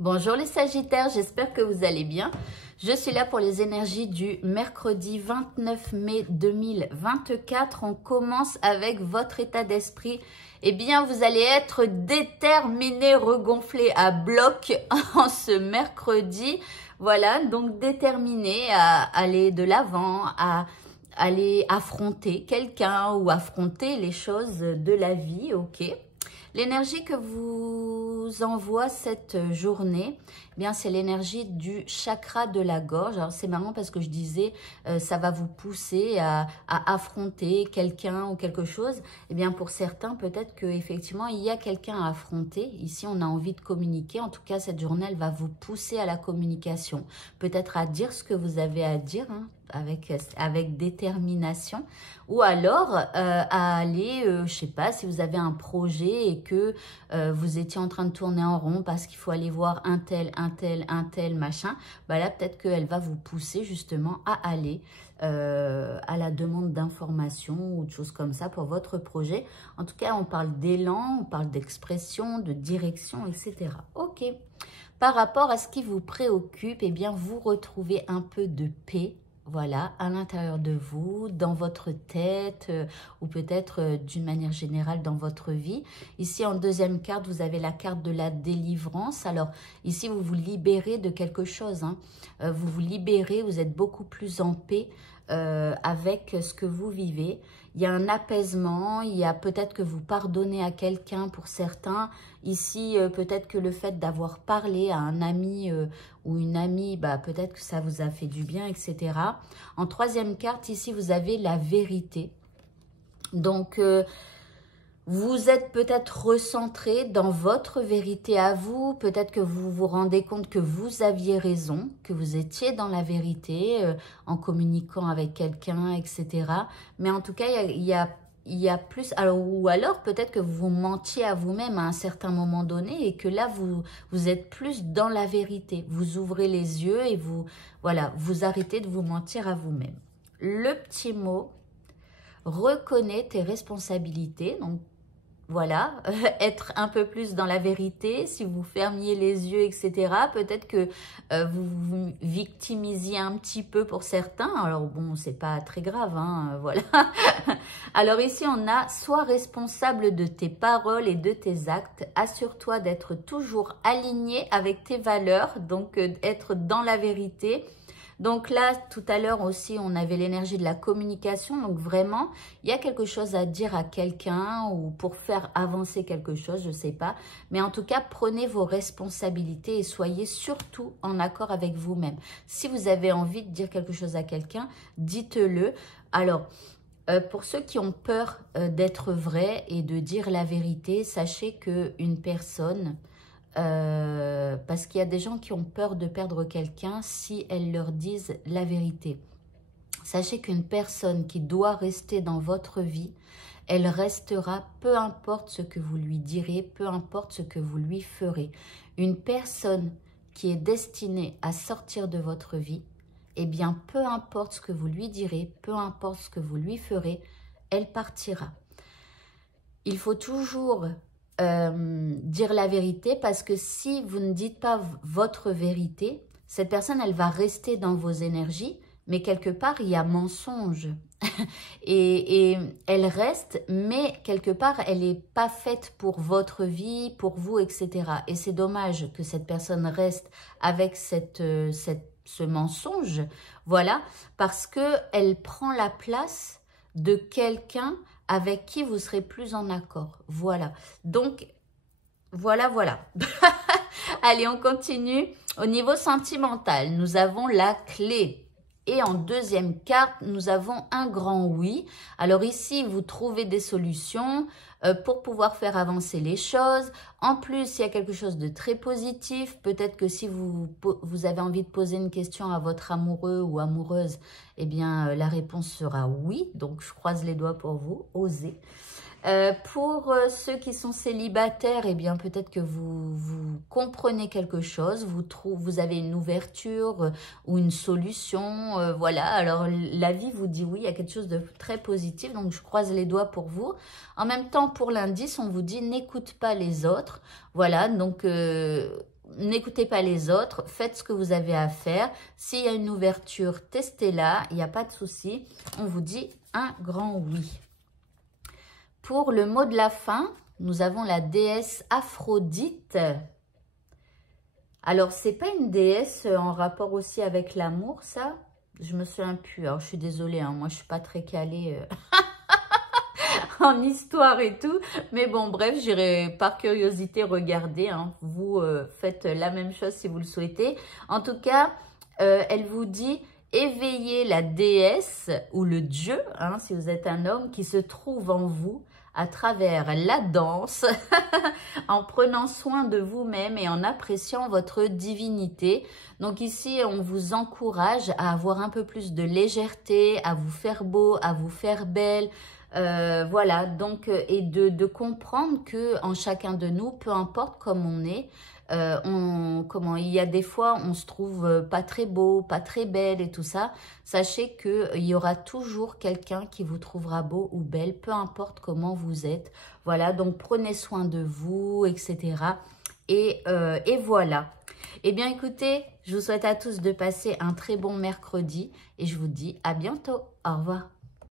Bonjour les Sagittaires, j'espère que vous allez bien. Je suis là pour les énergies du mercredi 29 mai 2024. On commence avec votre état d'esprit. Eh bien, vous allez être déterminé, regonflé à bloc en ce mercredi. Voilà, donc déterminé à aller de l'avant, à aller affronter quelqu'un ou affronter les choses de la vie, ok? L'énergie que vous envoie cette journée, eh bien c'est l'énergie du chakra de la gorge. Alors c'est marrant parce que je disais ça va vous pousser à affronter quelqu'un ou quelque chose. Eh bien pour certains peut-être qu'effectivement il y a quelqu'un à affronter. Ici on a envie de communiquer. En tout cas cette journée elle va vous pousser à la communication. Peut-être à dire ce que vous avez à dire, hein, avec détermination, ou alors à aller, je sais pas, si vous avez un projet et que vous étiez en train de tourner en rond parce qu'il faut aller voir un tel, machin, bah là peut-être qu'elle va vous pousser justement à aller à la demande d'informations ou de choses comme ça pour votre projet. En tout cas, on parle d'élan, on parle d'expression, de direction, etc. Ok. Par rapport à ce qui vous préoccupe, eh bien, vous retrouvez un peu de paix. Voilà, à l'intérieur de vous, dans votre tête ou peut-être d'une manière générale dans votre vie. Ici, en deuxième carte, vous avez la carte de la délivrance. Alors, ici, vous vous libérez de quelque chose, hein. Vous vous libérez, vous êtes beaucoup plus en paix avec ce que vous vivez. Il y a un apaisement, il y a peut-être que vous pardonnez à quelqu'un pour certains. Ici, peut-être que le fait d'avoir parlé à un ami ou une amie, bah, peut-être que ça vous a fait du bien, etc. En troisième carte, ici, vous avez la vérité. Donc, vous êtes peut-être recentré dans votre vérité à vous. Peut-être que vous vous rendez compte que vous aviez raison, que vous étiez dans la vérité en communiquant avec quelqu'un, etc. Mais en tout cas, il y a plus, alors, ou alors peut-être que vous mentiez à vous-même à un certain moment donné et que là, vous êtes plus dans la vérité. Vous ouvrez les yeux et voilà, vous arrêtez de vous mentir à vous-même. Le petit mot, reconnais tes responsabilités. Donc, voilà, être un peu plus dans la vérité, si vous fermiez les yeux, etc. Peut-être que vous vous victimisiez un petit peu pour certains. Alors bon, c'est pas très grave, hein, voilà. Alors ici, on a « Sois responsable de tes paroles et de tes actes. Assure-toi d'être toujours aligné avec tes valeurs. » Donc, être dans la vérité. Donc là, tout à l'heure aussi, on avait l'énergie de la communication. Donc vraiment, il y a quelque chose à dire à quelqu'un ou pour faire avancer quelque chose, je ne sais pas. Mais en tout cas, prenez vos responsabilités et soyez surtout en accord avec vous-même. Si vous avez envie de dire quelque chose à quelqu'un, dites-le. Alors, pour ceux qui ont peur d'être vrai et de dire la vérité, sachez qu'une personne... parce qu'il y a des gens qui ont peur de perdre quelqu'un si elles leur disent la vérité. Sachez qu'une personne qui doit rester dans votre vie, elle restera peu importe ce que vous lui direz, peu importe ce que vous lui ferez. Une personne qui est destinée à sortir de votre vie, eh bien peu importe ce que vous lui direz, peu importe ce que vous lui ferez, elle partira. Il faut toujours... dire la vérité, parce que si vous ne dites pas votre vérité, cette personne, elle va rester dans vos énergies, mais quelque part, il y a mensonge. et elle reste, mais quelque part, elle n'est pas faite pour votre vie, pour vous, etc. Et c'est dommage que cette personne reste avec ce mensonge, voilà, parce qu'elle prend la place de quelqu'un avec qui vous serez plus en accord. Voilà. Donc, voilà. Allez, on continue. Au niveau sentimental, nous avons la clé. Et en deuxième carte, nous avons un grand oui. Alors ici, vous trouvez des solutions pour pouvoir faire avancer les choses. En plus, il y a quelque chose de très positif. Peut-être que si vous avez envie de poser une question à votre amoureux ou amoureuse, eh bien, la réponse sera oui. Donc, je croise les doigts pour vous. Osez. Pour ceux qui sont célibataires, eh bien peut-être que vous comprenez quelque chose, vous avez une ouverture ou une solution, voilà. Alors la vie vous dit oui, il y a quelque chose de très positif, donc je croise les doigts pour vous. En même temps, pour l'indice, on vous dit n'écoute pas les autres, voilà. Donc n'écoutez pas les autres, faites ce que vous avez à faire. S'il y a une ouverture, testez-la, il n'y a pas de souci. On vous dit un grand oui. Pour le mot de la fin, nous avons la déesse Aphrodite. Alors, c'est pas une déesse en rapport aussi avec l'amour, ça? Je me souviens plus. Alors, je suis désolée, hein, moi, je suis pas très calée en histoire et tout. Mais bon, bref, j'irai par curiosité regarder. Hein. Vous faites la même chose si vous le souhaitez. En tout cas, elle vous dit éveillez la déesse ou le dieu, hein, si vous êtes un homme, qui se trouve en vous à travers la danse, en prenant soin de vous-même et en appréciant votre divinité. Donc ici, on vous encourage à avoir un peu plus de légèreté, à vous faire beau, à vous faire belle. Voilà, donc, et de comprendre que en chacun de nous, peu importe comme on est, il y a des fois, on se trouve pas très beau, pas très belle et tout ça. Sachez qu'il y aura toujours quelqu'un qui vous trouvera beau ou belle, peu importe comment vous êtes. Voilà, donc prenez soin de vous, etc. Et voilà. Eh bien, écoutez, je vous souhaite à tous de passer un très bon mercredi et je vous dis à bientôt. Au revoir.